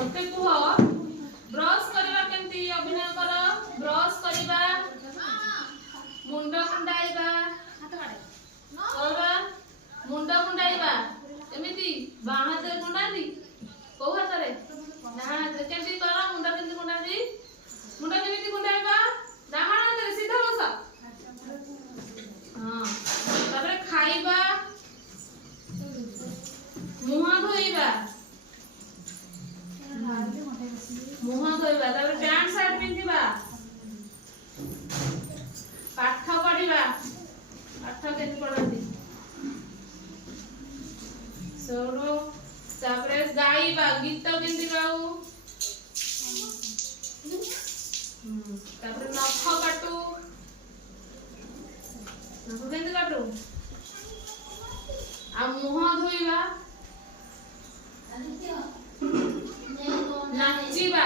मते कुह ब्रश करबा केमती अभिनय कर ब्रश करबा मुंड कुंडाइबा करबा मुंड कुंडाइबा एमिति बाण हाथ रे कुंडादी को हाथ रे ना हाथ रे केमती कर मुंड केमती कुंडादी मुंड केमती कुंडाइबा डाहाण हाथ रे सीधा बस हां तापर खाइबा मुहा धोइबा मुहा धोइबा तापर पैंट शर्ट पिंधिबा पाठ पढ़िबा पाठ केमती पढ़ती सोरो तापर गाइबा गीत केमती गाऊ तापर नख काटू नख केमती काटू आ मुहा धोइबा नाचिबा